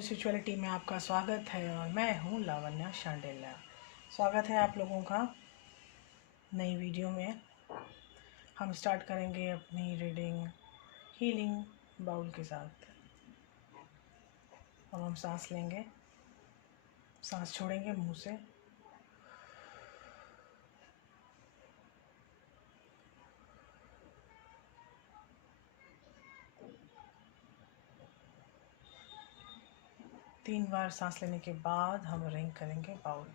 Spirituality में आपका स्वागत है और मैं हूँ लावण्या शांडिल्य। स्वागत है आप लोगों का नई वीडियो में। हम स्टार्ट करेंगे अपनी रीडिंग हीलिंग बाउल के साथ। अब हम सांस लेंगे, सांस छोड़ेंगे मुंह से। तीन बार सांस लेने के बाद हम रिंग करेंगे बाउल।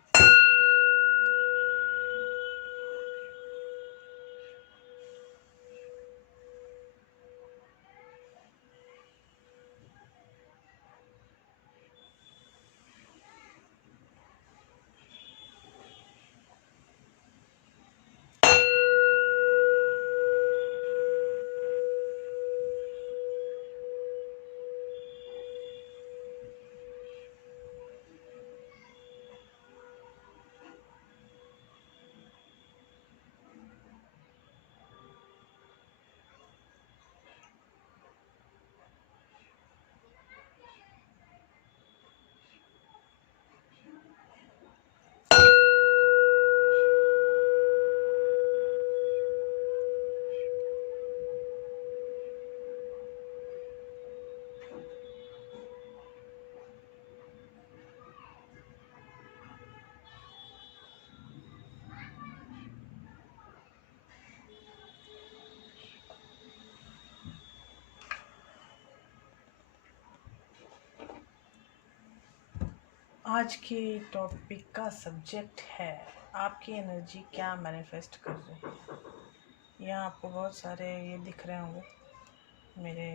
आज के टॉपिक का सब्जेक्ट है आपकी एनर्जी क्या मैनिफेस्ट कर रही है। यहाँ आपको बहुत सारे ये दिख रहे होंगे मेरे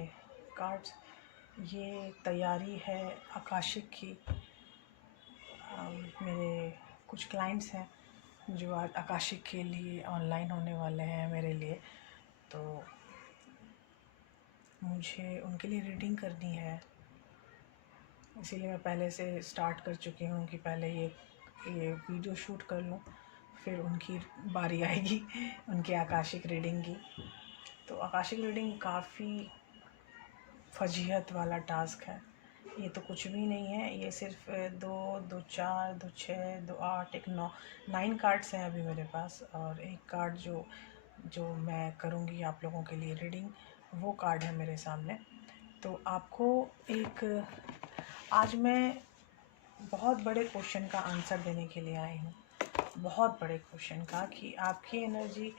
कार्ड्स। ये तैयारी है आकाशिक की। मेरे कुछ क्लाइंट्स हैं जो आज आकाशिक के लिए ऑनलाइन होने वाले हैं मेरे लिए, तो मुझे उनके लिए रीडिंग करनी है। इसीलिए मैं पहले से स्टार्ट कर चुकी हूँ कि पहले ये वीडियो शूट कर लूँ, फिर उनकी बारी आएगी उनके आकाशिक रीडिंग की। तो आकाशिक रीडिंग काफ़ी फजीहत वाला टास्क है। ये तो कुछ भी नहीं है, ये सिर्फ 2, 2, 4, 2, 6, 2, 8, 1, 9 कार्ड्स हैं अभी मेरे पास। और एक कार्ड जो मैं करूँगी आप लोगों के लिए रीडिंग, वो कार्ड है मेरे सामने। तो आपको आज मैं बहुत बड़े क्वेश्चन का आंसर देने के लिए आई हूँ। बहुत बड़े क्वेश्चन का कि आपकी एनर्जी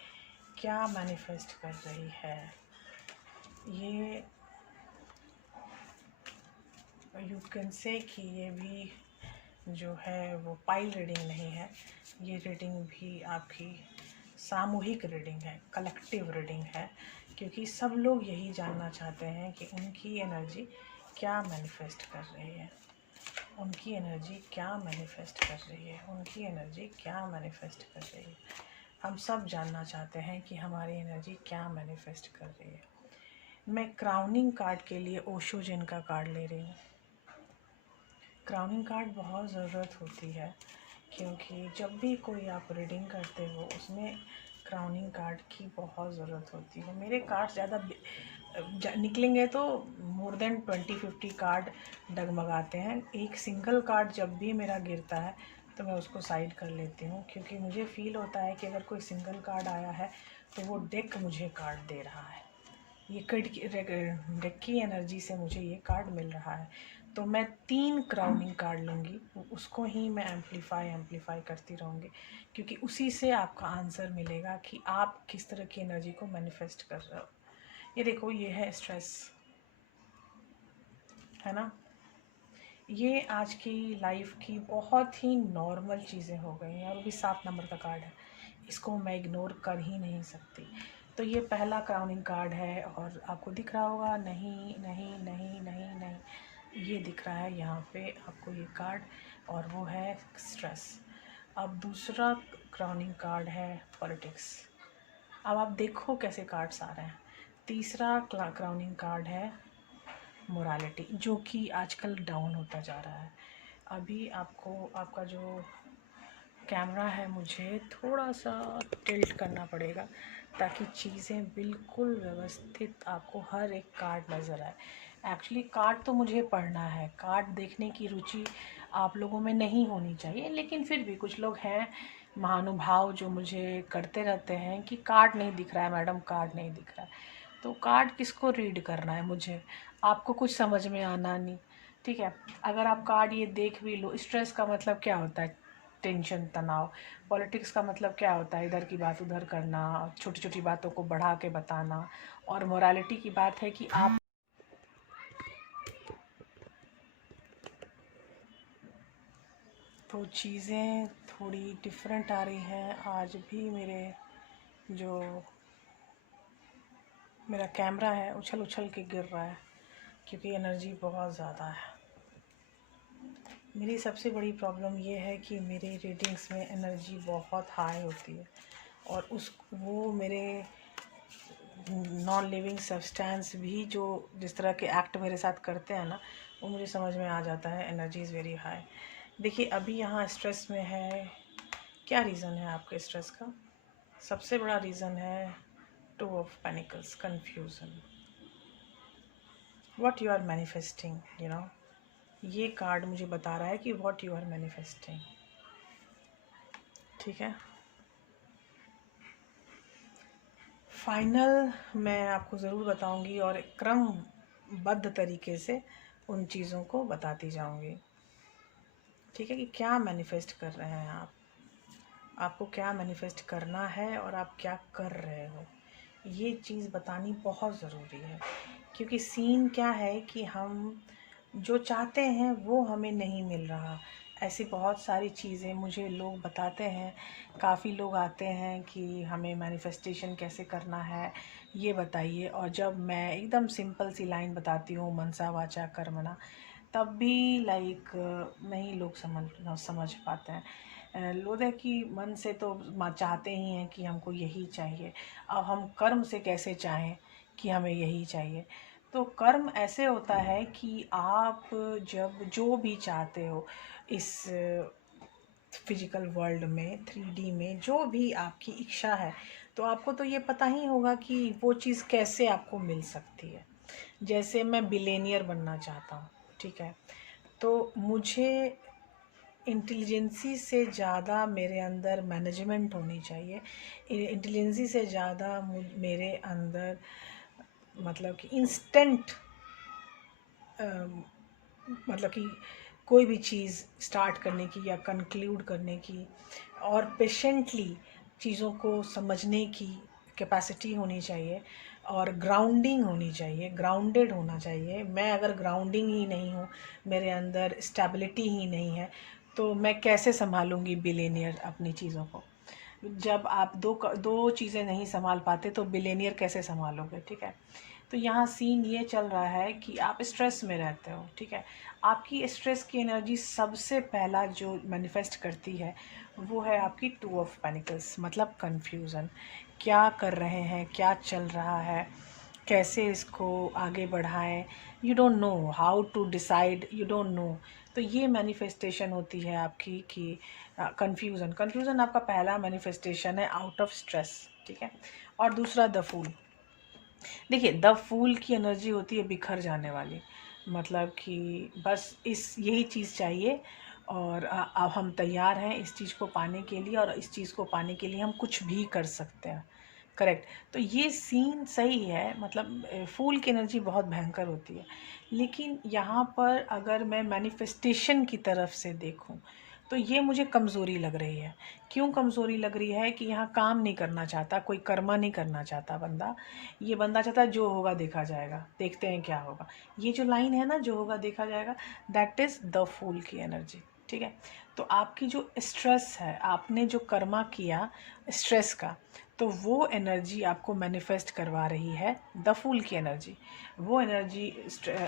क्या मैनिफेस्ट कर रही है। ये यू कैन से कि ये भी जो है वो पाइल रीडिंग नहीं है। ये रीडिंग भी आपकी सामूहिक रीडिंग है, कलेक्टिव रीडिंग है, क्योंकि सब लोग यही जानना चाहते हैं कि उनकी एनर्जी क्या मैनिफेस्ट कर रही है। उनकी एनर्जी क्या मैनिफेस्ट कर रही है। उनकी एनर्जी क्या मैनिफेस्ट कर रही है। हम सब जानना चाहते हैं कि हमारी एनर्जी क्या मैनिफेस्ट कर रही है। मैं क्राउनिंग कार्ड के लिए ओशो जिन का कार्ड ले रही हूँ। क्राउनिंग कार्ड बहुत ज़रूरत होती है, क्योंकि जब भी कोई आप रीडिंग करते हो उसमें क्राउनिंग कार्ड की बहुत ज़रूरत होती है। मेरे कार्ड ज़्यादा निकलेंगे तो मोर देन 20-50 कार्ड डगमगाते हैं। एक सिंगल कार्ड जब भी मेरा गिरता है तो मैं उसको साइड कर लेती हूँ, क्योंकि मुझे फ़ील होता है कि अगर कोई सिंगल कार्ड आया है तो वो डेक मुझे कार्ड दे रहा है। ये डेक की एनर्जी से मुझे ये कार्ड मिल रहा है। तो मैं 3 क्राउनिंग कार्ड लूँगी, उसको ही मैं एम्पलीफाई करती रहूँगी, क्योंकि उसी से आपका आंसर मिलेगा कि आप किस तरह की एनर्जी को मैनिफेस्ट कर रहे हो। ये देखो, ये है स्ट्रेस, है ना। ये आज की लाइफ की बहुत ही नॉर्मल चीज़ें हो गई हैं, और वो भी 7 नंबर का कार्ड है, इसको मैं इग्नोर कर ही नहीं सकती। तो ये पहला क्राउनिंग कार्ड है, और आपको दिख रहा होगा, नहीं नहीं नहीं नहीं नहीं, ये दिख रहा है यहाँ पे आपको ये कार्ड, और वो है स्ट्रेस। अब दूसरा क्राउनिंग कार्ड है पॉलिटिक्स। अब आप देखो कैसे कार्ड्स आ रहे हैं। तीसरा क्राउनिंग कार्ड है मोरालिटी, जो कि आजकल डाउन होता जा रहा है। अभी आपको आपका जो कैमरा है मुझे थोड़ा सा टिल्ट करना पड़ेगा, ताकि चीज़ें बिल्कुल व्यवस्थित आपको हर एक कार्ड नज़र आए। एक्चुअली कार्ड तो मुझे पढ़ना है, कार्ड देखने की रुचि आप लोगों में नहीं होनी चाहिए, लेकिन फिर भी कुछ लोग हैं महानुभाव जो मुझे करते रहते हैं कि कार्ड नहीं दिख रहा है मैडम, कार्ड नहीं दिख रहा है। तो कार्ड किसको रीड करना है मुझे, आपको कुछ समझ में आना नहीं, ठीक है। अगर आप कार्ड ये देख भी लो, स्ट्रेस का मतलब क्या होता है, टेंशन, तनाव। पॉलिटिक्स का मतलब क्या होता है, इधर की बात उधर करना, छोटी छोटी बातों को बढ़ा के बताना। और मोरालिटी की बात है कि आप तो चीज़ें थोड़ी डिफरेंट आ रही हैं आज भी। जो मेरा कैमरा है उछल उछल के गिर रहा है क्योंकि एनर्जी बहुत ज़्यादा है। मेरी सबसे बड़ी प्रॉब्लम ये है कि मेरे रीडिंग्स में एनर्जी बहुत हाई होती है, और वो मेरे नॉन लिविंग सब्सटेंस भी जो जिस तरह के एक्ट मेरे साथ करते हैं ना, वो मुझे समझ में आ जाता है, एनर्जी इज़ वेरी हाई। देखिए अभी यहाँ स्ट्रेस में है, क्या रीज़न है आपके स्ट्रेस का? सबसे बड़ा रीज़न है two of pentacles, confusion, what you are manifesting, ये कार्ड मुझे बता रहा है कि व्हाट यू आर मैनिफेस्टिंग, ठीक है। फाइनल मैं आपको ज़रूर बताऊंगी और क्रमबद्ध तरीके से उन चीज़ों को बताती जाऊंगी, ठीक है, कि क्या मैनिफेस्ट कर रहे हैं आप, आपको क्या मैनिफेस्ट करना है और आप क्या कर रहे हो, ये चीज़ बतानी बहुत ज़रूरी है। क्योंकि सीन क्या है कि हम जो चाहते हैं वो हमें नहीं मिल रहा। ऐसी बहुत सारी चीज़ें मुझे लोग बताते हैं, काफ़ी लोग आते हैं कि हमें मैनिफेस्टेशन कैसे करना है ये बताइए, और जब मैं एकदम सिंपल सी लाइन बताती हूँ, मनसा वाचा कर्मणा, तब भी नहीं लोग समझ पाते हैं। लोग है कि मन से तो चाहते ही हैं कि हमको यही चाहिए, अब हम कर्म से कैसे चाहें कि हमें यही चाहिए। तो कर्म ऐसे होता है कि आप जब जो भी चाहते हो इस फिजिकल वर्ल्ड में, 3D में, जो भी आपकी इच्छा है, तो आपको तो ये पता ही होगा कि वो चीज़ कैसे आपको मिल सकती है। जैसे मैं बिलेनियर बनना चाहता हूँ, ठीक है, तो मुझे इंटेलिजेंसी से ज़्यादा मेरे अंदर मैनेजमेंट होनी चाहिए। इंटेलिजेंसी से ज़्यादा मेरे अंदर मतलब कि इंस्टेंट, मतलब कि कोई भी चीज़ स्टार्ट करने की या कंक्लूड करने की, और पेशेंटली चीज़ों को समझने की कैपेसिटी होनी चाहिए, और ग्राउंडिंग होनी चाहिए, ग्राउंडेड होना चाहिए। मैं अगर ग्राउंडिंग ही नहीं हूँ, मेरे अंदर स्टेबिलिटी ही नहीं है, तो मैं कैसे संभालूंगी बिलियनियर अपनी चीज़ों को। जब आप दो चीज़ें नहीं संभाल पाते तो बिलियनियर कैसे संभालोगे, ठीक है। तो यहाँ सीन ये चल रहा है कि आप स्ट्रेस में रहते हो, ठीक है। आपकी स्ट्रेस की एनर्जी सबसे पहला जो मैनिफेस्ट करती है वो है आपकी 2 ऑफ पेनिकल्स, मतलब कन्फ्यूज़न। क्या कर रहे हैं, क्या चल रहा है, कैसे इसको आगे बढ़ाएं, you don't know how to decide, you don't know. तो ये मैनिफेस्टेशन होती है आपकी कि कन्फ्यूज़न। कन्फ्यूज़न आपका पहला मैनिफेस्टेशन है आउट ऑफ स्ट्रेस, ठीक है। और दूसरा द फूल। देखिए द फूल की एनर्जी होती है बिखर जाने वाली, मतलब कि बस यही चीज़ चाहिए, और अब हम तैयार हैं इस चीज़ को पाने के लिए, और इस चीज़ को पाने के लिए हम कुछ भी कर सकते हैं, करेक्ट। तो ये सीन सही है, मतलब फूल की एनर्जी बहुत भयंकर होती है। लेकिन यहाँ पर अगर मैं मैनिफेस्टेशन की तरफ से देखूँ तो ये मुझे कमज़ोरी लग रही है। क्यों कमज़ोरी लग रही है कि यहाँ काम नहीं करना चाहता, कोई कर्मा नहीं करना चाहता बंदा। ये बंदा चाहता है जो होगा देखा जाएगा, देखते हैं क्या होगा। ये जो लाइन है ना, जो होगा देखा जाएगा, दैट इज़ द फूल की एनर्जी, ठीक है। तो आपकी जो स्ट्रेस है, आपने जो कर्मा किया स्ट्रेस का, तो वो एनर्जी आपको मैनिफेस्ट करवा रही है द फूल की एनर्जी। वो एनर्जी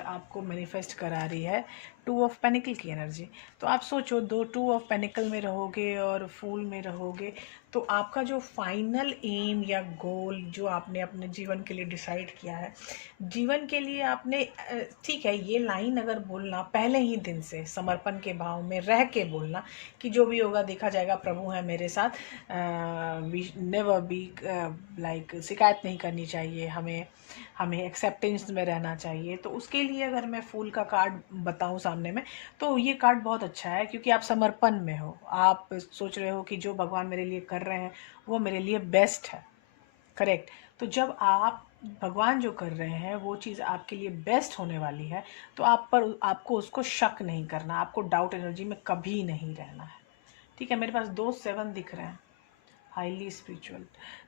आपको मैनिफेस्ट करा रही है 2 ऑफ पेनिकल की एनर्जी। तो आप सोचो, 2 ऑफ पेनिकल में रहोगे और फूल में रहोगे, तो आपका जो फाइनल एम या गोल जो आपने अपने जीवन के लिए डिसाइड किया है, जीवन के लिए आपने, ठीक है, ये लाइन अगर बोलना पहले ही दिन से समर्पण के भाव में रह के बोलना कि जो भी होगा देखा जाएगा, प्रभु है मेरे साथ, वी नेवर बी, लाइक शिकायत नहीं करनी चाहिए हमें, हमें एक्सेप्टेंस में रहना चाहिए। तो उसके लिए अगर मैं फूल का कार्ड बताऊं सामने में, तो ये कार्ड बहुत अच्छा है, क्योंकि आप समर्पण में हो, आप सोच रहे हो कि जो भगवान मेरे लिए कर रहे हैं वो मेरे लिए बेस्ट है। करेक्ट। तो जब आप भगवान जो कर रहे हैं वो चीज़ आपके लिए बेस्ट होने वाली है, तो आपको उसको शक नहीं करना, आपको डाउट एनर्जी में कभी नहीं रहना है। ठीक है, मेरे पास 2 7 दिख रहे हैं, हाईली स्पिरिचुअल।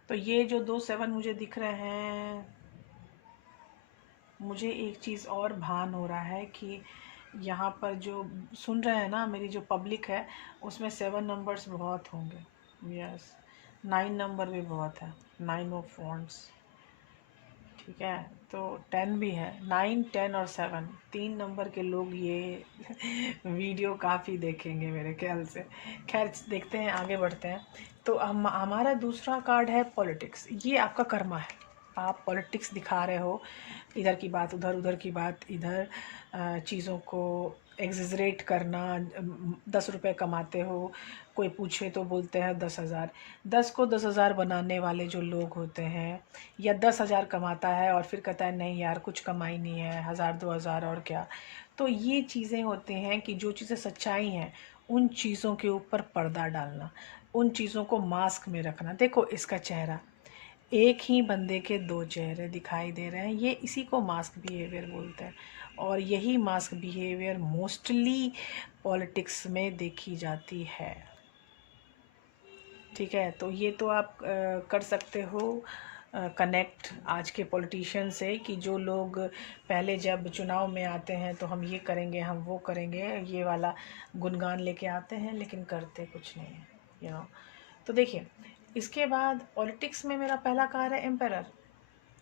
तो ये जो 2 7 मुझे दिख रहे हैं, मुझे एक चीज़ और भान हो रहा है कि यहाँ पर जो सुन रहे हैं ना, मेरी जो पब्लिक है, उसमें 7 नंबर्स बहुत होंगे। यस, 9 नंबर भी बहुत है, 9 ऑफ वॉन्ड्स। ठीक है, तो 10 भी है, 9 10 और 7, 3 नंबर के लोग ये वीडियो काफ़ी देखेंगे मेरे ख्याल से। खैर, देखते हैं, आगे बढ़ते हैं। तो हमारा दूसरा कार्ड है पॉलिटिक्स। ये आपका कर्मा है, आप पॉलिटिक्स दिखा रहे हो, इधर की बात उधर, उधर की बात इधर, चीज़ों को एग्जिजरेट करना। 10 रुपये कमाते हो, कोई पूछे तो बोलते हैं 10,000। 10 को 10,000 बनाने वाले जो लोग होते हैं, या 10,000 कमाता है और फिर कहता है नहीं यार कुछ कमाई नहीं है, 1,000 2,000 और क्या। तो ये चीज़ें होती हैं कि जो चीज़ें सच्चाई हैं उन चीज़ों के ऊपर पर्दा डालना, उन चीज़ों को मास्क में रखना। देखो इसका चेहरा, एक ही बंदे के 2 चेहरे दिखाई दे रहे हैं, ये इसी को मास्क बिहेवियर बोलते हैं। और यही मास्क बिहेवियर मोस्टली पॉलिटिक्स में देखी जाती है। ठीक है, तो ये तो आप कर सकते हो कनेक्ट आज के पॉलिटिशियन से, कि जो लोग पहले जब चुनाव में आते हैं तो हम ये करेंगे, हम वो करेंगे, ये वाला गुणगान लेके आते हैं, लेकिन करते कुछ नहीं है, यू नो। तो देखिए, इसके बाद पॉलिटिक्स में मेरा पहला कार्ड है एम्परर।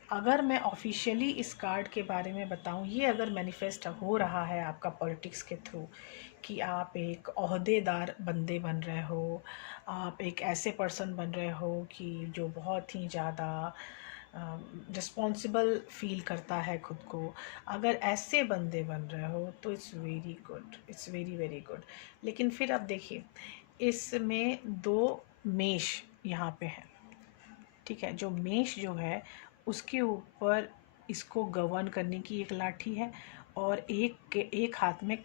अगर मैं ऑफिशियली इस कार्ड के बारे में बताऊं, ये अगर मैनिफेस्ट हो रहा है आपका पॉलिटिक्स के थ्रू, कि आप एक ओहदेदार बंदे बन रहे हो, आप एक ऐसे पर्सन बन रहे हो कि जो बहुत ही ज़्यादा रिस्पॉन्सिबल फील करता है खुद को, अगर ऐसे बंदे बन रहे हो तो it's very good, it's very very good. लेकिन फिर अब देखिए, इसमें 2 मेष यहाँ पे हैं। ठीक है, जो मेष जो है उसके ऊपर इसको गवर्न करने की एक लाठी है, और एक हाथ में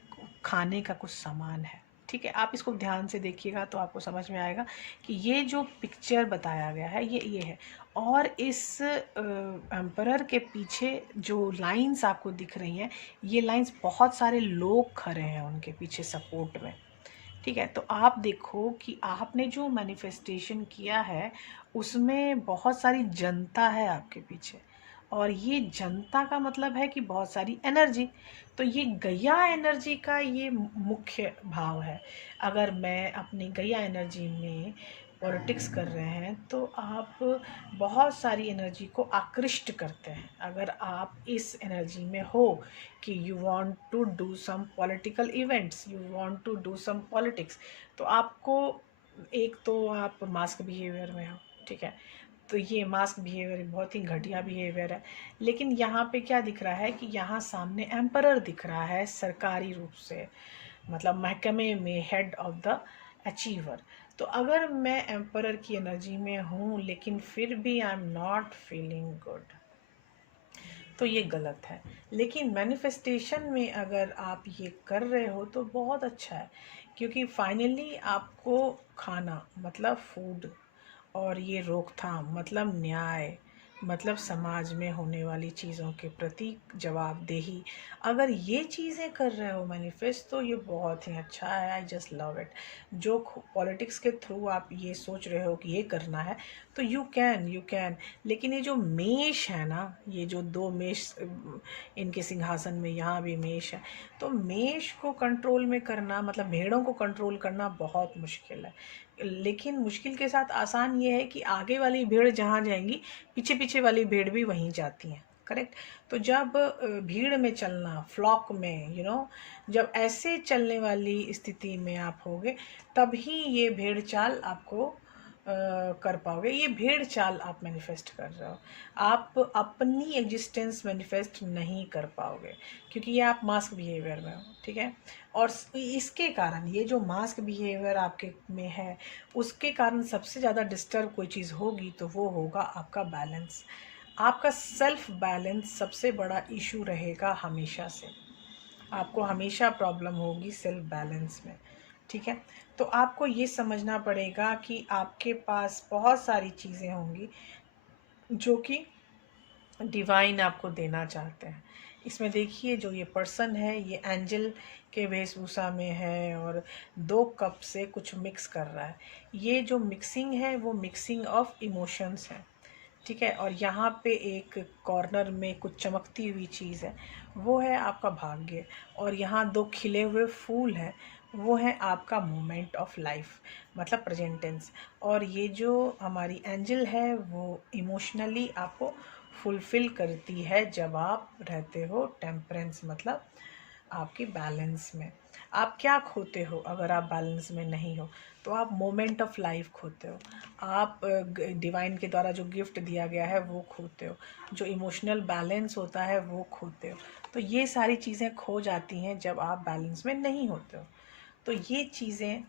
खाने का कुछ सामान है। ठीक है, आप इसको ध्यान से देखिएगा तो आपको समझ में आएगा कि ये जो पिक्चर बताया गया है ये है। और इस एम्परर के पीछे जो लाइंस आपको दिख रही हैं, ये लाइंस बहुत सारे लोग खड़े हैं उनके पीछे सपोर्ट में। ठीक है, तो आप देखो कि आपने जो मैनिफेस्टेशन किया है उसमें बहुत सारी जनता है आपके पीछे, और ये जनता का मतलब है कि बहुत सारी एनर्जी। तो ये गैया एनर्जी का ये मुख्य भाव है। अगर मैं अपनी गैया एनर्जी में पॉलिटिक्स कर रहे हैं तो आप बहुत सारी एनर्जी को आकृष्ट करते हैं। अगर आप इस एनर्जी में हो कि you want to do some political events, you want to do some politics, तो आपको, एक तो आप मास्क बिहेवियर में हो। ठीक है, तो ये मास्क बिहेवियर बहुत ही घटिया बिहेवियर है। लेकिन यहाँ पे क्या दिख रहा है कि यहाँ सामने एम्परर दिख रहा है सरकारी रूप से, मतलब महकमे में हेड ऑफ द अचीवर। तो अगर मैं एम्परर की एनर्जी में हूँ लेकिन फिर भी I am not feeling good, तो ये गलत है। लेकिन मैनिफेस्टेशन में अगर आप ये कर रहे हो तो बहुत अच्छा है, क्योंकि फाइनली आपको खाना मतलब फूड, और ये रोकथाम मतलब न्याय, मतलब समाज में होने वाली चीज़ों के प्रति जवाबदेही, अगर ये चीज़ें कर रहे हो मैनिफेस्ट, तो ये बहुत ही अच्छा है। I just love it. जो पॉलिटिक्स के थ्रू आप ये सोच रहे हो कि ये करना है, तो यू कैन। लेकिन ये जो मेष है ना, ये जो 2 मेष इनके सिंहासन में, यहाँ भी मेष है, तो मेष को कंट्रोल में करना मतलब भेड़ों को कंट्रोल करना बहुत मुश्किल है। लेकिन मुश्किल के साथ आसान ये है कि आगे वाली भीड़ जहाँ जाएंगी, पीछे पीछे वाली भीड़ भी वहीं जाती हैं। करेक्ट। तो जब भीड़ में चलना, फ्लॉक में, जब ऐसे चलने वाली स्थिति में आप होगे, तभी ये भेड़ चाल आपको कर पाओगे। ये भेड़ चाल आप मैनिफेस्ट कर रहे हो, आप अपनी एग्जिस्टेंस मैनिफेस्ट नहीं कर पाओगे, क्योंकि ये आप मास्क बिहेवियर में हो। ठीक है, और इसके कारण ये जो मास्क बिहेवियर आपके में है, उसके कारण सबसे ज़्यादा डिस्टर्ब कोई चीज़ होगी तो वो होगा आपका बैलेंस। आपका सेल्फ बैलेंस सबसे बड़ा इशू रहेगा हमेशा से। आपको हमेशा प्रॉब्लम होगी सेल्फ बैलेंस में, ठीक है। तो आपको ये समझना पड़ेगा कि आपके पास बहुत सारी चीज़ें होंगी जो कि डिवाइन आपको देना चाहते हैं। इसमें देखिए जो ये पर्सन है ये एंजल के वेशभूषा में है और 2 कप से कुछ मिक्स कर रहा है। ये जो मिक्सिंग है वो मिक्सिंग ऑफ इमोशंस है, ठीक है। और यहाँ पे एक कॉर्नर में कुछ चमकती हुई चीज़ है, वो है आपका भाग्य। और यहाँ 2 खिले हुए फूल हैं, वो है आपका मोमेंट ऑफ लाइफ, मतलब प्रेजेंट टेंस। और ये जो हमारी एंजल है वो इमोशनली आपको फुलफ़िल करती है जब आप रहते हो टेम्परेंस, मतलब आपकी बैलेंस में। आप क्या खोते हो अगर आप बैलेंस में नहीं हो? तो आप मोमेंट ऑफ लाइफ खोते हो, आप डिवाइन के द्वारा जो गिफ्ट दिया गया है वो खोते हो, जो इमोशनल बैलेंस होता है वो खोते हो। तो ये सारी चीज़ें खो जाती हैं जब आप बैलेंस में नहीं होते हो। तो ये चीज़ें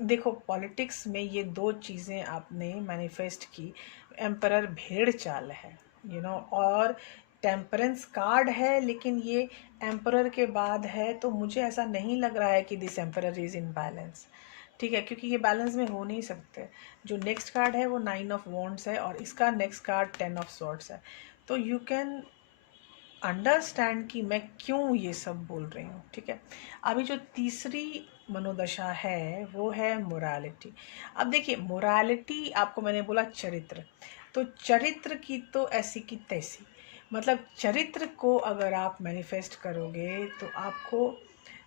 देखो, पॉलिटिक्स में ये 2 चीज़ें आपने मैनिफेस्ट की। एम्परर भेड़ चाल है, और टेम्परेंस कार्ड है, लेकिन ये एम्परर के बाद है, तो मुझे ऐसा नहीं लग रहा है कि this emperor is in balance, ठीक है, क्योंकि ये बैलेंस में हो नहीं सकते। जो नेक्स्ट कार्ड है वो 9 ऑफ वॉन्ड्स है और इसका नेक्स्ट कार्ड 10 ऑफ सॉर्ड्स है। तो यू कैन अंडरस्टैंड कि मैं क्यों ये सब बोल रही हूँ, ठीक है। अभी जो तीसरी मनोदशा है वो है मोरालिटी। अब देखिए, मोरालिटी आपको मैंने बोला चरित्र, तो चरित्र की तो ऐसी की तैसी, मतलब चरित्र को अगर आप मैनिफेस्ट करोगे तो आपको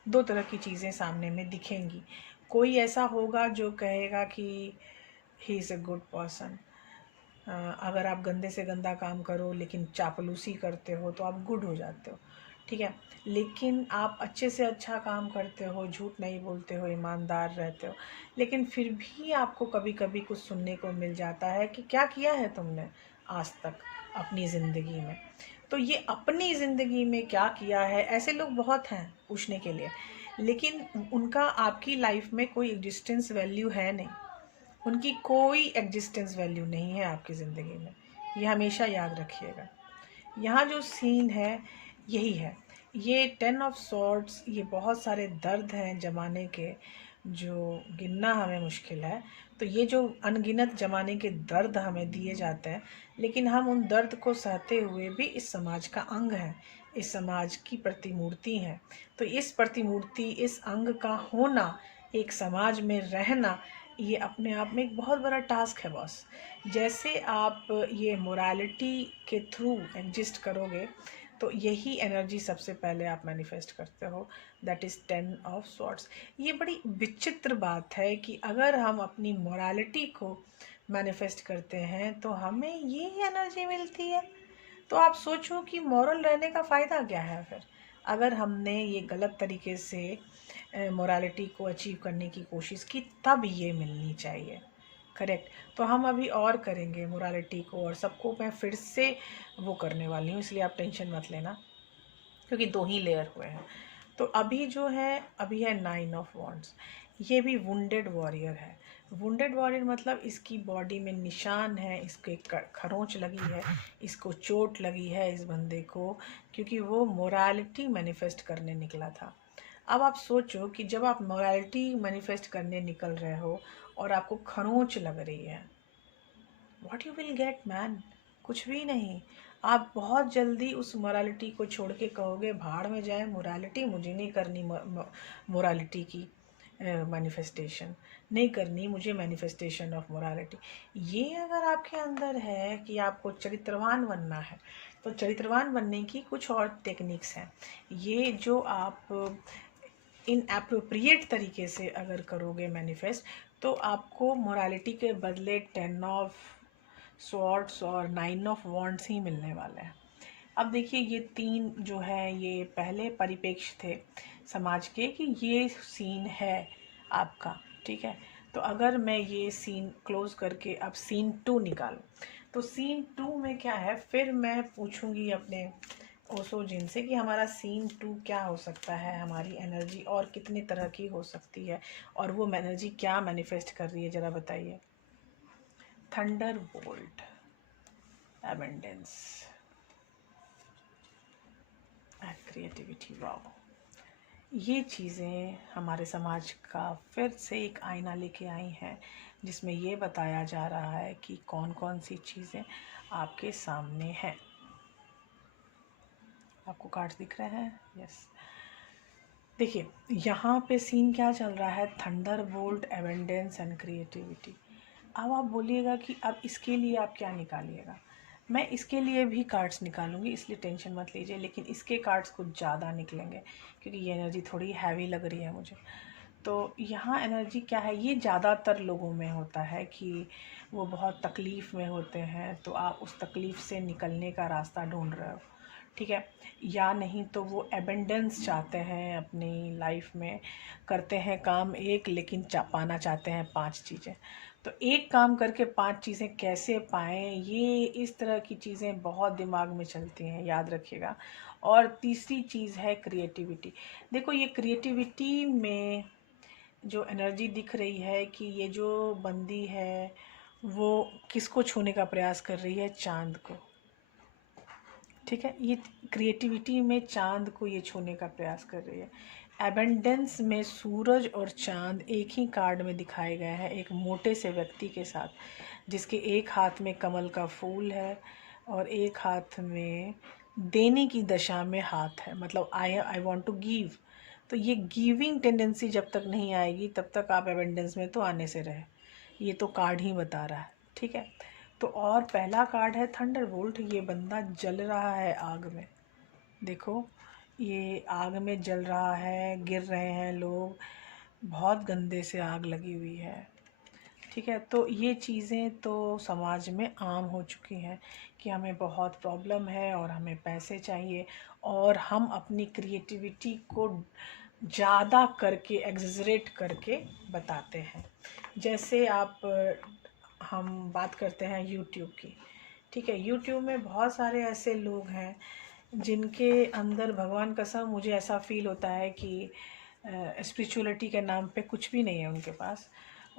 2 तरह की चीज़ें सामने में दिखेंगी। कोई ऐसा होगा जो कहेगा कि he is a good person. अगर आप गंदे से गंदा काम करो लेकिन चापलूसी करते हो तो आप गुड हो जाते हो, ठीक है। लेकिन आप अच्छे से अच्छा काम करते हो, झूठ नहीं बोलते हो, ईमानदार रहते हो, लेकिन फिर भी आपको कभी कभी कुछ सुनने को मिल जाता है कि क्या किया है तुमने आज तक अपनी ज़िंदगी में। तो ये अपनी ज़िंदगी में क्या किया है, ऐसे लोग बहुत हैं पूछने के लिए, लेकिन उनका आपकी लाइफ में कोई एग्जिस्टेंस वैल्यू है नहीं। उनकी कोई एग्जिस्टेंस वैल्यू नहीं है आपकी ज़िंदगी में, ये हमेशा याद रखिएगा। यहाँ जो सीन है यही है, ये 10 ऑफ सॉर्ड्स, ये बहुत सारे दर्द हैं ज़माने के जो गिनना हमें मुश्किल है। तो ये जो अनगिनत ज़माने के दर्द हमें दिए जाते हैं, लेकिन हम उन दर्द को सहते हुए भी इस समाज का अंग हैं, इस समाज की प्रतिमूर्ति हैं। तो इस प्रतिमूर्ति, इस अंग का होना, एक समाज में रहना, ये अपने आप में एक बहुत बड़ा टास्क है बॉस। जैसे आप ये मोरालिटी के थ्रू एग्जिस्ट करोगे तो यही एनर्जी सबसे पहले आप मैनिफेस्ट करते हो, दैट इज़ 10 ऑफ सॉर्ड्स। ये बड़ी विचित्र बात है कि अगर हम अपनी मोरालिटी को मैनिफेस्ट करते हैं तो हमें ये एनर्जी मिलती है। तो आप सोचो कि मॉरल रहने का फ़ायदा क्या है फिर, अगर हमने ये गलत तरीके से मोरालिटी को अचीव करने की कोशिश की, तब ये मिलनी चाहिए, करेक्ट। तो हम अभी और करेंगे मोरालिटी को, और सबको मैं फिर से वो करने वाली हूँ, इसलिए आप टेंशन मत लेना, क्योंकि 2 ही लेयर हुए हैं। तो अभी जो है, अभी है 9 ऑफ वॉन्ड्स। ये भी वुंडेड वॉरियर है। वुंडेड वॉरियर मतलब इसकी बॉडी में निशान है, इसके खरोंच लगी है, इसको चोट लगी है इस बंदे को, क्योंकि वो मोरालिटी मैनिफेस्ट करने निकला था। अब आप सोचो कि जब आप मोरालिटी मैनिफेस्ट करने निकल रहे हो और आपको खरोंच लग रही है, what you will get man? कुछ भी नहीं। आप बहुत जल्दी उस मोरालिटी को छोड़ के कहोगे भाड़ में जाए मोरालिटी, मुझे नहीं करनी मोरालिटी की मैनिफेस्टेशन, नहीं करनी मुझे मैनिफेस्टेशन ऑफ मोरालिटी। ये अगर आपके अंदर है कि आपको चरित्रवान बनना है, तो चरित्रवान बनने की कुछ और टेक्निक्स हैं। ये जो आप इन एप्रोप्रिएट तरीके से अगर करोगे मैनिफेस्ट, तो आपको मोरालिटी के बदले 10 ऑफ स्वॉर्ड्स और 9 ऑफ वॉन्ड्स ही मिलने वाला है। अब देखिए, ये 3 जो है ये पहले परिप्रेक्ष्य थे समाज के कि ये सीन है आपका, ठीक है। तो अगर मैं ये सीन क्लोज करके अब सीन 2 निकालूं, तो सीन 2 में क्या है, फिर मैं पूछूंगी अपने ओशो जिन से कि हमारा सीन 2 क्या हो सकता है, हमारी एनर्जी और कितने तरह की हो सकती है, और वो एनर्जी क्या मैनिफेस्ट कर रही है, ज़रा बताइए। Thunder bolt, abundance and creativity. Wow, ये चीज़ें हमारे समाज का फिर से एक आईना लेके आई हैं, जिसमें ये बताया जा रहा है कि कौन कौन सी चीज़ें आपके सामने हैं। आपको कार्ड्स दिख रहे हैं? यस। देखिए यहाँ पे सीन क्या चल रहा है, thunder bolt, abundance and creativity. अब आप बोलिएगा कि अब इसके लिए आप क्या निकालिएगा। मैं इसके लिए भी कार्ड्स निकालूंगी, इसलिए टेंशन मत लीजिए, लेकिन इसके कार्ड्स कुछ ज़्यादा निकलेंगे क्योंकि ये एनर्जी थोड़ी हैवी लग रही है मुझे। तो यहाँ एनर्जी क्या है, ये ज़्यादातर लोगों में होता है कि वो बहुत तकलीफ़ में होते हैं, तो आप उस तकलीफ़ से निकलने का रास्ता ढूंढ रहे हो, ठीक है। या नहीं तो वो एबेंडेंस चाहते हैं अपनी लाइफ में, करते हैं काम एक, लेकिन पाना चाहते हैं 5 चीज़ें। तो एक काम करके 5 चीज़ें कैसे पाएँ, ये इस तरह की चीज़ें बहुत दिमाग में चलती हैं, याद रखिएगा। और तीसरी चीज़ है क्रिएटिविटी। देखो ये क्रिएटिविटी में जो एनर्जी दिख रही है कि ये जो बंदी है वो किसको छूने का प्रयास कर रही है, चांद को, ठीक है। ये क्रिएटिविटी में चांद को ये छूने का प्रयास कर रही है। एबेंडेंस में सूरज और चांद एक ही कार्ड में दिखाए गए हैं, एक मोटे से व्यक्ति के साथ, जिसके एक हाथ में कमल का फूल है और एक हाथ में देने की दशा में हाथ है, मतलब आई वांट टू गिव। तो ये गिविंग टेंडेंसी जब तक नहीं आएगी तब तक आप एबेंडेंस में तो आने से रहे, ये तो कार्ड ही बता रहा है, ठीक है। तो और पहला कार्ड है थंडरबोल्ट। ये बंदा जल रहा है आग में, देखो ये आग में जल रहा है, गिर रहे हैं लोग, बहुत गंदे से आग लगी हुई है, ठीक है। तो ये चीज़ें तो समाज में आम हो चुकी हैं कि हमें बहुत प्रॉब्लम है और हमें पैसे चाहिए, और हम अपनी क्रिएटिविटी को ज़्यादा करके एग्जरेट करके बताते हैं। जैसे आप हम बात करते हैं यूट्यूब की, ठीक है। यूट्यूब में बहुत सारे ऐसे लोग हैं जिनके अंदर भगवान कसम मुझे ऐसा फील होता है कि स्पिरिचुअलिटी के नाम पे कुछ भी नहीं है उनके पास।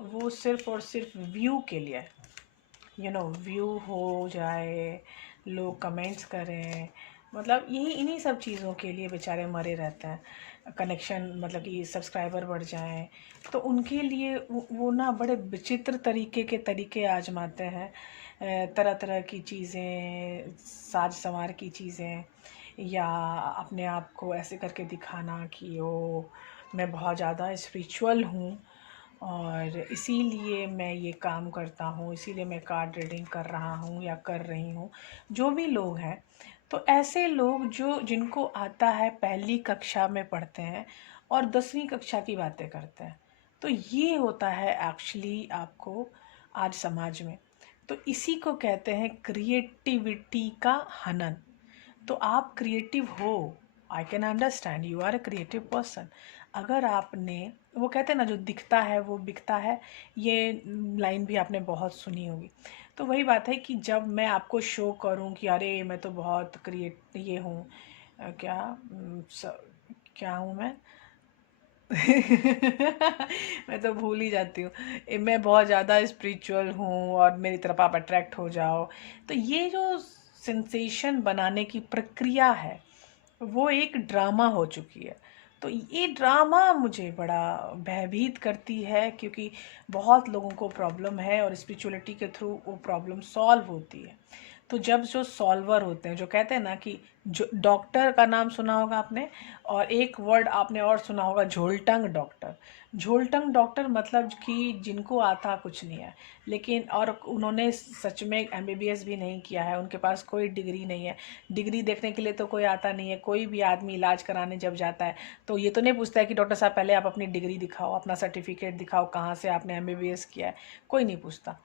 वो सिर्फ़ और सिर्फ व्यू के लिए, व्यू हो जाए, लोग कमेंट्स करें, मतलब यही इन्हीं सब चीज़ों के लिए बेचारे मरे रहते हैं। कनेक्शन मतलब कि सब्सक्राइबर बढ़ जाएं, तो उनके लिए वो ना बड़े विचित्र तरीके के तरीके आजमाते हैं, तरह तरह की चीज़ें, साज संवार की चीज़ें, या अपने आप को ऐसे करके दिखाना कि ओ मैं बहुत ज़्यादा स्पिरिचुअल हूँ और इसीलिए मैं ये काम करता हूँ, इसीलिए मैं कार्ड रीडिंग कर रहा हूँ या कर रही हूँ। जो भी लोग हैं, तो ऐसे लोग जो जिनको आता है, पहली कक्षा में पढ़ते हैं और 10वीं कक्षा की बातें करते हैं, तो ये होता है एक्चुअली आपको आज समाज में। तो इसी को कहते हैं क्रिएटिविटी का हनन। तो आप क्रिएटिव हो, I can understand, you are a creative person. अगर आपने, वो कहते हैं ना जो दिखता है वो बिकता है, ये लाइन भी आपने बहुत सुनी होगी। तो वही बात है कि जब मैं आपको शो करूं कि अरे मैं तो बहुत ये हूँ, क्या हूँ मैं मैं तो भूल ही जाती हूँ, मैं बहुत ज़्यादा स्पिरिचुअल हूँ और मेरी तरफ आप अट्रैक्ट हो जाओ, तो ये जो सेंसेशन बनाने की प्रक्रिया है वो एक ड्रामा हो चुकी है। तो ये ड्रामा मुझे बड़ा भयभीत करती है, क्योंकि बहुत लोगों को प्रॉब्लम है और स्पिरिचुअलिटी के थ्रू वो प्रॉब्लम सॉल्व होती है। तो जब जो सॉल्वर होते हैं, जो कहते हैं ना कि जो डॉक्टर का नाम सुना होगा आपने, और एक वर्ड आपने और सुना होगा, झोलटंग डॉक्टर। झोलटंग डॉक्टर मतलब कि जिनको आता कुछ नहीं है, लेकिन और उन्होंने सच में एमबीबीएस भी नहीं किया है, उनके पास कोई डिग्री नहीं है। डिग्री देखने के लिए तो कोई आता नहीं है। कोई भी आदमी इलाज कराने जब जाता है तो ये तो नहीं पूछता है कि डॉक्टर साहब पहले आप अपनी डिग्री दिखाओ, अपना सर्टिफिकेट दिखाओ, कहाँ से आपने एमबीबीएस किया है, कोई नहीं पूछता।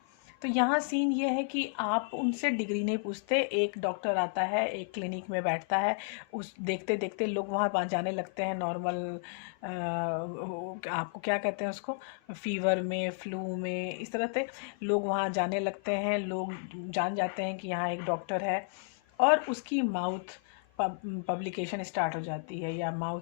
तो यहाँ सीन ये है कि आप उनसे डिग्री नहीं पूछते। एक डॉक्टर आता है, एक क्लिनिक में बैठता है, उस देखते देखते लोग वहाँ जाने लगते हैं नॉर्मल, आपको क्या कहते हैं उसको, फीवर में, फ्लू में, इस तरह से लोग वहाँ जाने लगते हैं। लोग जान जाते हैं कि यहाँ एक डॉक्टर है, और उसकी माउथ पब्लिकेशन स्टार्ट हो जाती है, या माउथ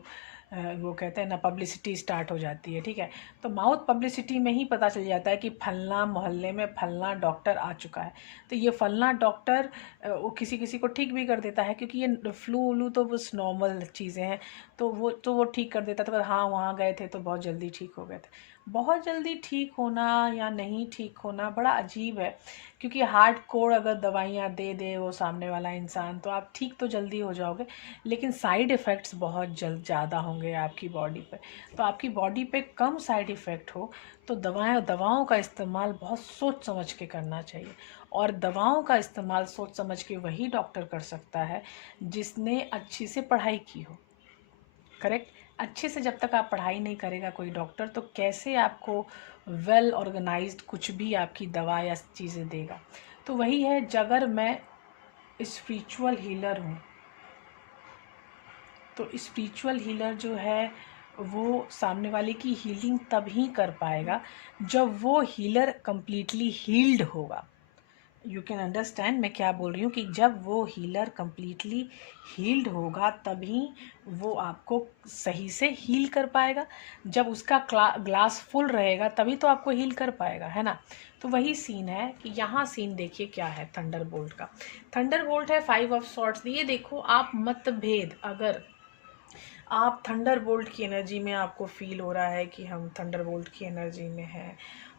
वो कहते हैं ना, पब्लिसिटी स्टार्ट हो जाती है, ठीक है। तो माउथ पब्लिसिटी में ही पता चल जाता है कि फलना मोहल्ले में फलना डॉक्टर आ चुका है। तो ये फलना डॉक्टर वो किसी किसी को ठीक भी कर देता है, क्योंकि ये फ्लू वलू तो बस नॉर्मल चीज़ें हैं, तो वो ठीक कर देता था। हाँ, वहाँ गए थे तो बहुत जल्दी ठीक हो गए थे। बहुत जल्दी ठीक होना या नहीं ठीक होना बड़ा अजीब है, क्योंकि हार्ड कोर अगर दवाइयाँ दे दे वो सामने वाला इंसान, तो आप ठीक तो जल्दी हो जाओगे, लेकिन साइड इफ़ेक्ट्स बहुत ज़्यादा होंगे आपकी बॉडी पे। तो आपकी बॉडी पे कम साइड इफ़ेक्ट हो तो दवाओं का इस्तेमाल बहुत सोच समझ के करना चाहिए। और दवाओं का इस्तेमाल सोच समझ के वही डॉक्टर कर सकता है जिसने अच्छी से पढ़ाई की हो। करेक्ट। अच्छे से जब तक आप पढ़ाई नहीं करेगा कोई डॉक्टर, तो कैसे आपको वेल ऑर्गेनाइज्ड कुछ भी आपकी दवा या चीज़ें देगा। तो वही है, अगर मैं स्पिरिचुअल हीलर हूँ, तो स्पिरिचुअल हीलर जो है वो सामने वाले की हीलिंग तब ही कर पाएगा जब वो हीलर कंप्लीटली हील्ड होगा। यू कैन अंडरस्टैंड मैं क्या बोल रही हूँ, कि जब वो हीलर कंप्लीटली हील्ड होगा तभी वो आपको सही से हील कर पाएगा। जब उसका ग्लास फुल रहेगा तभी तो आपको हील कर पाएगा, है ना। तो वही सीन है कि यहाँ सीन देखिए क्या है थंडरबोल्ट का। थंडरबोल्ट है 5 ऑफ सॉर्ड्स। ये देखो, आप मतभेद, अगर आप थंडरबोल्ट की एनर्जी में आपको फील हो रहा है कि हम थंडरबोल्ट की एनर्जी में हैं,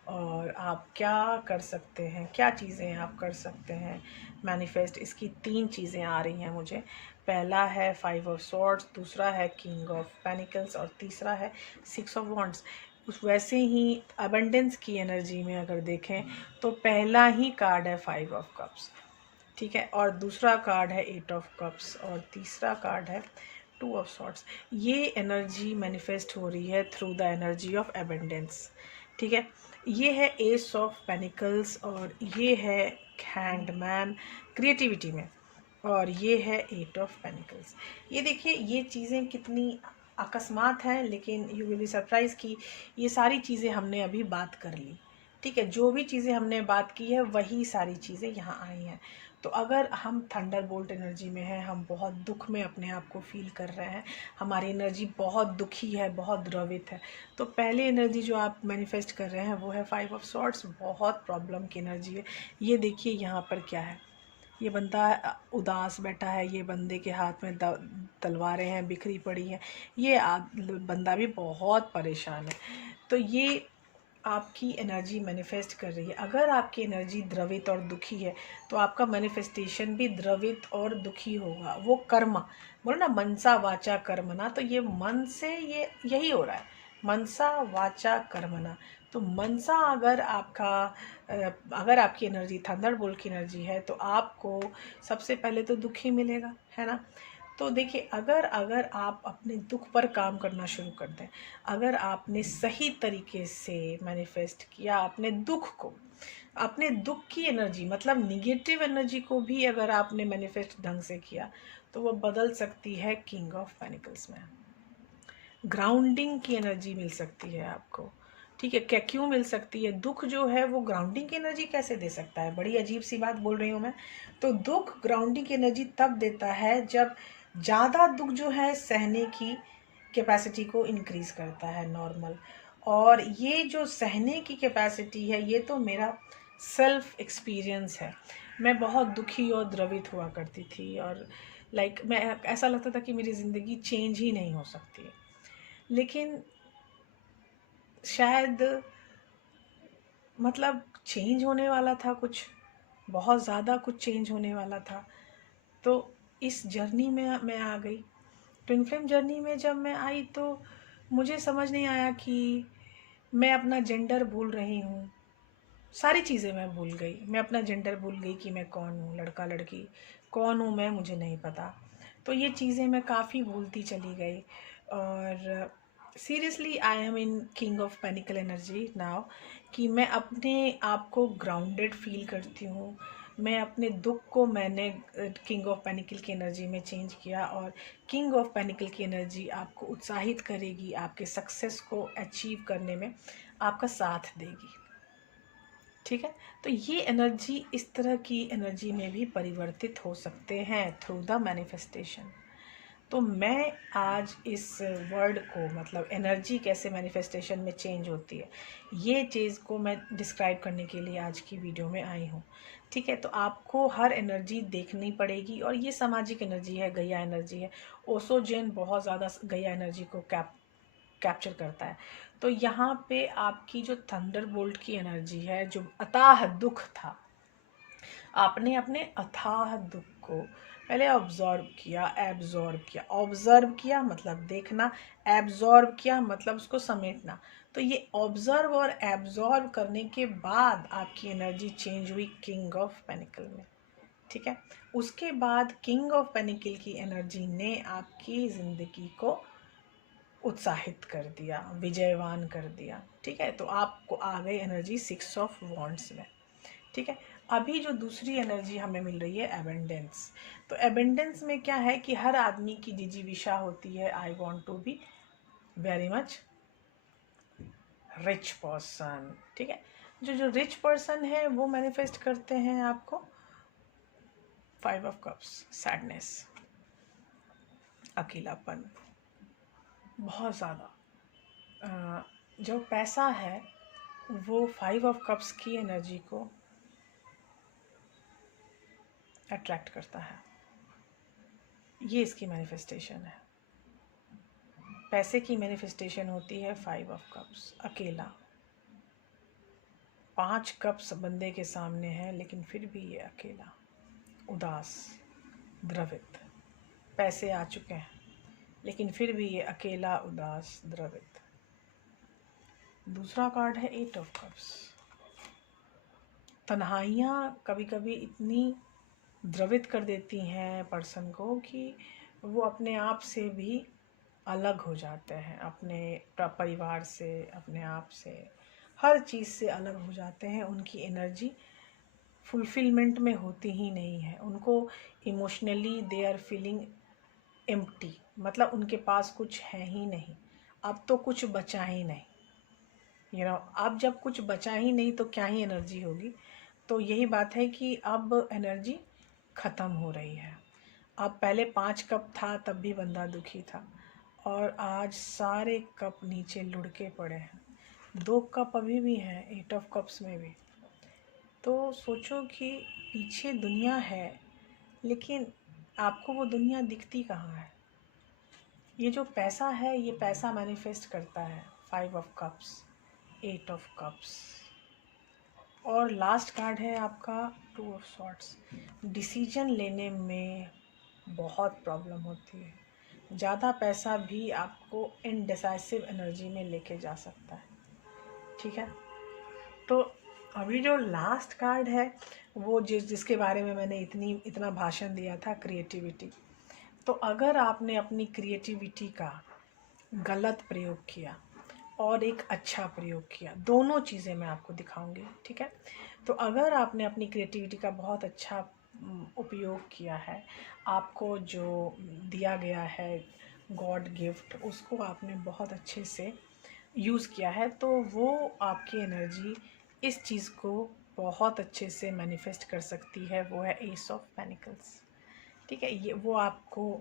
और आप क्या कर सकते हैं, क्या चीज़ें आप कर सकते हैं मैनिफेस्ट। इसकी 3 चीज़ें आ रही हैं मुझे। पहला है 5 ऑफ सॉर्ड्स, दूसरा है किंग ऑफ पेनिकल्स, और तीसरा है 6 ऑफ वॉन्ड्स। उस वैसे ही अबंडेंस की एनर्जी में अगर देखें तो पहला ही कार्ड है 5 ऑफ कप्स, ठीक है, और दूसरा कार्ड है 8 ऑफ कप्स, और तीसरा कार्ड है 2 ऑफ सॉर्ड्स। ये एनर्जी मैनिफेस्ट हो रही है through the energy of abundance, ठीक है। ये है एस ऑफ पेनिकल्स, और ये है हैंडमैन क्रिएटिविटी में, और ये है 8 ऑफ पेनिकल्स। ये देखिए, ये चीज़ें कितनी अकस्मात हैं, लेकिन यू विल बी सरप्राइज कि ये सारी चीज़ें हमने अभी बात कर ली, ठीक है। जो भी चीज़ें हमने बात की है वही सारी चीज़ें यहाँ आई हैं। तो अगर हम थंडरबोल्ट एनर्जी में हैं, हम बहुत दुख में अपने आप को फील कर रहे हैं, हमारी एनर्जी बहुत दुखी है, बहुत द्रवित है, तो पहले एनर्जी जो आप मैनिफेस्ट कर रहे हैं वो है 5 ऑफ सॉर्ड्स। बहुत प्रॉब्लम की एनर्जी है। ये देखिए यहाँ पर क्या है, ये बंदा उदास बैठा है, ये बंदे के हाथ में तलवारें हैं बिखरी पड़ी हैं, ये बंदा भी बहुत परेशान है। तो ये आपकी एनर्जी मैनिफेस्ट कर रही है। अगर आपकी एनर्जी द्रवित और दुखी है तो आपका मैनिफेस्टेशन भी द्रवित और दुखी होगा। वो कर्म, बोलो ना मनसा वाचा कर्मना, तो ये मन से ये यही हो रहा है, मनसा वाचा कर्मना। तो मनसा अगर आपकी एनर्जी थंडरबोल्ट की एनर्जी है तो आपको सबसे पहले तो दुख ही मिलेगा, है ना। तो देखिए, अगर अगर आप अपने दुख पर काम करना शुरू कर दें, अगर आपने सही तरीके से मैनिफेस्ट किया अपने दुख को, अपने दुख की एनर्जी मतलब निगेटिव एनर्जी को भी अगर आपने मैनिफेस्ट ढंग से किया, तो वो बदल सकती है किंग ऑफ पेनिकल्स में। ग्राउंडिंग की एनर्जी मिल सकती है आपको, ठीक है। क्या क्यों मिल सकती है? दुख जो है वो ग्राउंडिंग की एनर्जी कैसे दे सकता है? बड़ी अजीब सी बात बोल रही हूँ मैं। तो दुख ग्राउंडिंग की एनर्जी तब देता है जब ज़्यादा दुख जो है सहने की कैपेसिटी को इंक्रीज़ करता है, नॉर्मल। और ये जो सहने की कैपेसिटी है, ये तो मेरा सेल्फ एक्सपीरियंस है। मैं बहुत दुखी और द्रवित हुआ करती थी, और मैं ऐसा लगता था कि मेरी ज़िंदगी चेंज ही नहीं हो सकती। लेकिन शायद मतलब चेंज होने वाला था, कुछ बहुत ज़्यादा कुछ चेंज होने वाला था। तो इस जर्नी में मैं आ गई। ट्विन फ्लेम जर्नी में जब मैं आई तो मुझे समझ नहीं आया कि मैं अपना जेंडर भूल रही हूँ। सारी चीज़ें मैं भूल गई। मैं अपना जेंडर भूल गई कि मैं कौन हूँ, लड़का लड़की कौन हूँ मैं, मुझे नहीं पता। तो ये चीज़ें मैं काफ़ी भूलती चली गई। और seriously I am in king of panicle energy now, कि मैं अपने आप को ग्राउंडेड फील करती हूँ। मैं अपने दुख को मैंने किंग ऑफ पेनिकल की एनर्जी में चेंज किया, और किंग ऑफ पेनिकल की एनर्जी आपको उत्साहित करेगी, आपके सक्सेस को अचीव करने में आपका साथ देगी, ठीक है। तो ये एनर्जी, इस तरह की एनर्जी में भी परिवर्तित हो सकते हैं थ्रू द मैनिफेस्टेशन। तो मैं आज इस वर्ड को, मतलब एनर्जी कैसे मैनिफेस्टेशन में चेंज होती है, ये चीज़ को मैं डिस्क्राइब करने के लिए आज की वीडियो में आई हूँ। ठीक है, तो आपको हर एनर्जी देखनी पड़ेगी, और ये सामाजिक एनर्जी है, गैया एनर्जी है। ओसोजेन बहुत ज़्यादा गैया एनर्जी को कैप्चर करता है। तो यहाँ पे आपकी जो थंडरबोल्ट की एनर्जी है, जो अथाह दुख था, आपने अपने अथाह दुख को पहले ऑब्जर्व किया, एब्जॉर्ब किया। ऑब्जर्व किया मतलब देखना, एब्जॉर्ब किया मतलब उसको समेटना। तो ये ऑब्जर्व और एब्जॉर्ब करने के बाद आपकी एनर्जी चेंज हुई किंग ऑफ पेनिकल में। ठीक है, उसके बाद किंग ऑफ पेनिकल की एनर्जी ने आपकी ज़िंदगी को उत्साहित कर दिया, विजयवान कर दिया। ठीक है, तो आपको आ गई एनर्जी 6 ऑफ वॉन्ड्स में। ठीक है, अभी जो दूसरी एनर्जी हमें मिल रही है एबेंडेंस। तो एबेंडेंस में क्या है कि हर आदमी की जिजीविषा होती है, I want to be very much rich person. ठीक है, जो रिच पर्सन है वो मैनिफेस्ट करते हैं आपको 5 ऑफ कप्स, सैडनेस, अकेलापन, बहुत ज़्यादा। जो पैसा है वो 5 ऑफ कप्स की एनर्जी को अट्रैक्ट करता है। ये इसकी मैनिफेस्टेशन है। पैसे की मैनिफेस्टेशन होती है 5 ऑफ कप्स, अकेला। 5 कप्स बंदे के सामने है, लेकिन फिर भी ये अकेला, उदास, द्रवित। पैसे आ चुके हैं, लेकिन फिर भी ये अकेला, उदास, द्रवित। दूसरा कार्ड है 8 ऑफ कप्स। तन्हाइयाँ कभी कभी इतनी द्रवित कर देती हैं पर्सन को कि वो अपने आप से भी अलग हो जाते हैं, अपने परिवार से, अपने आप से, हर चीज़ से अलग हो जाते हैं। उनकी एनर्जी फुलफिलमेंट में होती ही नहीं है। उनको emotionally they are feeling empty, मतलब उनके पास कुछ है ही नहीं, अब तो कुछ बचा ही नहीं। अब जब कुछ बचा ही नहीं तो क्या ही एनर्जी होगी। तो यही बात है कि अब एनर्जी ख़त्म हो रही है। अब पहले 5 कप था तब भी बंदा दुखी था, और आज सारे कप नीचे लुढ़के पड़े हैं। 2 कप अभी भी हैं 8 ऑफ कप्स में भी। तो सोचो कि पीछे दुनिया है, लेकिन आपको वो दुनिया दिखती कहाँ है। ये जो पैसा है, ये पैसा मैनिफेस्ट करता है 5 ऑफ कप्स, 8 ऑफ कप्स। और लास्ट कार्ड है आपका 2 ऑफ सॉर्ट्स। डिसीजन लेने में बहुत प्रॉब्लम होती है। ज़्यादा पैसा भी आपको इनडिसाइसिव एनर्जी में लेके जा सकता है। ठीक है, तो अभी जो लास्ट कार्ड है वो जिसके बारे में मैंने इतना भाषण दिया था, क्रिएटिविटी। तो अगर आपने अपनी क्रिएटिविटी का गलत प्रयोग किया और एक अच्छा प्रयोग किया, दोनों चीज़ें मैं आपको दिखाऊंगी। ठीक है, तो अगर आपने अपनी क्रिएटिविटी का बहुत अच्छा उपयोग किया है, आपको जो दिया गया है गॉड गिफ्ट, उसको आपने बहुत अच्छे से यूज़ किया है, तो वो आपकी एनर्जी इस चीज़ को बहुत अच्छे से मैनिफेस्ट कर सकती है। वो है एस ऑफ पेनिकल्स। ठीक है, ये वो आपको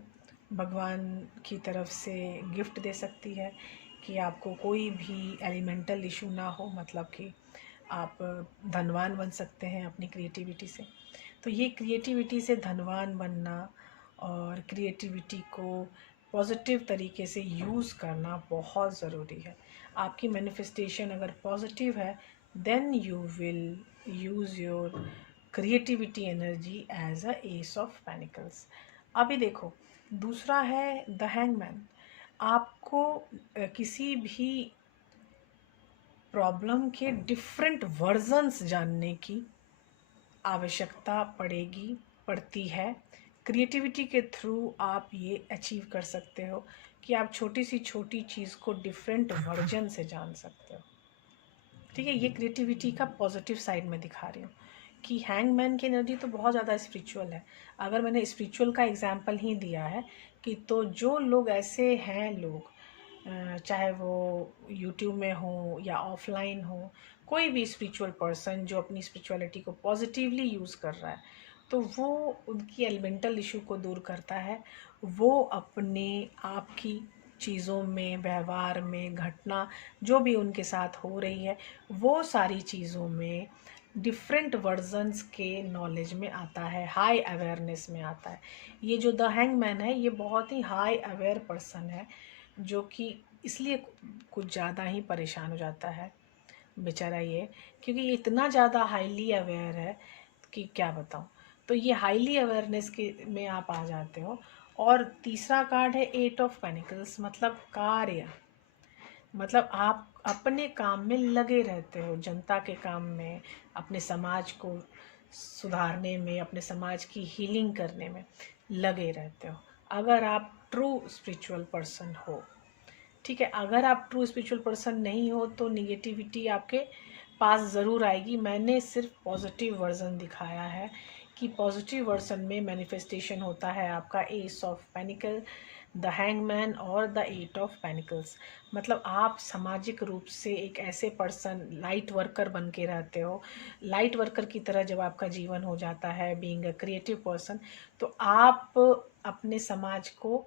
भगवान की तरफ से गिफ्ट दे सकती है कि आपको कोई भी एलिमेंटल इशू ना हो, मतलब कि आप धनवान बन सकते हैं अपनी क्रिएटिविटी से। तो ये क्रिएटिविटी से धनवान बनना और क्रिएटिविटी को पॉजिटिव तरीके से यूज़ करना बहुत ज़रूरी है। आपकी मैनिफेस्टेशन अगर पॉजिटिव है, then you will use your creativity energy as a ace of pentacles. अभी देखो, दूसरा है द हैंगमैन। आपको किसी भी प्रॉब्लम के डिफरेंट वर्जन्स जानने की आवश्यकता पड़ती है। क्रिएटिविटी के थ्रू आप ये अचीव कर सकते हो कि आप छोटी सी छोटी चीज़ को डिफरेंट वर्जन से जान सकते हो। ठीक है, ये क्रिएटिविटी का पॉजिटिव साइड में दिखा रही हूँ कि हैंगमैन की एनर्जी तो बहुत ज़्यादा स्पिरिचुअल है। अगर मैंने स्पिरिचुअल का एग्जांपल ही दिया है कि तो जो लोग ऐसे हैं, लोग चाहे वो यूट्यूब में हो या ऑफलाइन हो, कोई भी स्पिरिचुअल पर्सन जो अपनी स्पिरिचुअलिटी को पॉजिटिवली यूज़ कर रहा है, तो वो उनकी एलिमेंटल इशू को दूर करता है। वो अपने आप की चीज़ों में, व्यवहार में, घटना जो भी उनके साथ हो रही है, वो सारी चीज़ों में डिफरेंट वर्जन्स के नॉलेज में आता है, हाई अवेयरनेस में आता है। ये जो द हैंगमैन है, ये बहुत ही हाई अवेयर पर्सन है, जो कि इसलिए कुछ ज़्यादा ही परेशान हो जाता है बेचारा ये, क्योंकि ये इतना ज़्यादा हाईली अवेयर है कि क्या बताऊँ। तो ये हाईली अवेयरनेस के में आप आ जाते हो। और तीसरा कार्ड है 8 ऑफ पेनिकल्स, मतलब कार्य, मतलब आप अपने काम में लगे रहते हो, जनता के काम में, अपने समाज को सुधारने में, अपने समाज की हीलिंग करने में लगे रहते हो, अगर आप ट्रू स्पिरिचुअल पर्सन हो। ठीक है, अगर आप ट्रू स्पिरिचुअल पर्सन नहीं हो तो निगेटिविटी आपके पास ज़रूर आएगी। मैंने सिर्फ पॉजिटिव वर्जन दिखाया है कि पॉजिटिव वर्जन में मैनिफेस्टेशन होता है आपका S of panicle, the hangman और द 8 ऑफ पेनिकल्स। मतलब आप सामाजिक रूप से एक ऐसे पर्सन, लाइट वर्कर बन के रहते हो। लाइट वर्कर की तरह जब आपका जीवन हो जाता है, बीइंग अ क्रिएटिव पर्सन, तो आप अपने समाज को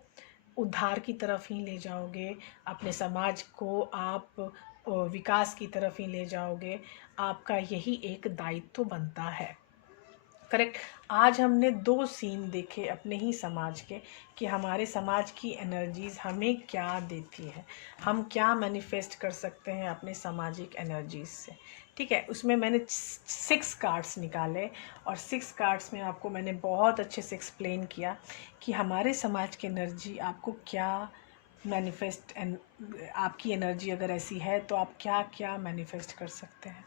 उद्धार की तरफ ही ले जाओगे, अपने समाज को आप विकास की तरफ ही ले जाओगे। आपका यही एक दायित्व बनता है। करेक्ट। आज हमने 2 सीन देखे अपने ही समाज के, कि हमारे समाज की एनर्जीज हमें क्या देती है, हम क्या मैनिफेस्ट कर सकते हैं अपने सामाजिक एनर्जीज से। ठीक है, उसमें मैंने 6 कार्ड्स निकाले, और 6 कार्ड्स में आपको मैंने बहुत अच्छे से एक्सप्लेन किया कि हमारे समाज की एनर्जी आपको क्या मैनिफेस्ट, आपकी एनर्जी अगर ऐसी है तो आप क्या क्या मैनिफेस्ट कर सकते हैं,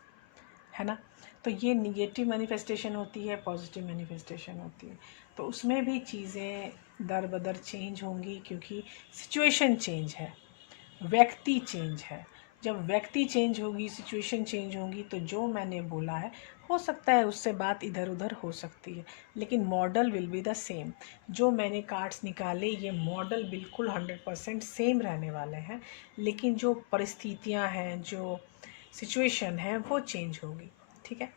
है ना। तो ये निगेटिव मैनिफेस्टेशन होती है, पॉजिटिव मैनिफेस्टेशन होती है। तो उसमें भी चीज़ें दर बदर चेंज होंगी, क्योंकि सिचुएशन चेंज है, व्यक्ति चेंज है। जब व्यक्ति चेंज होगी, सिचुएशन चेंज होगी, तो जो मैंने बोला है, हो सकता है उससे बात इधर उधर हो सकती है, लेकिन model will be the same. जो मैंने कार्ड्स निकाले, ये मॉडल बिल्कुल 100% सेम रहने वाले हैं, लेकिन जो परिस्थितियां हैं, जो सिचुएशन है, वो चेंज होगी। ठीक है,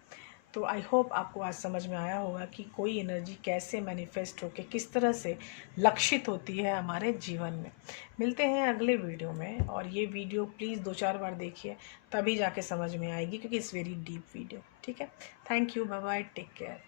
तो आई होप आपको आज समझ में आया होगा कि कोई एनर्जी कैसे मैनिफेस्ट होके किस तरह से लक्षित होती है हमारे जीवन में। मिलते हैं अगले वीडियो में, और ये वीडियो प्लीज़ 2-4 बार देखिए, तभी जाके समझ में आएगी, क्योंकि इट्स वेरी डीप वीडियो। ठीक है, thank you, bye bye, take care.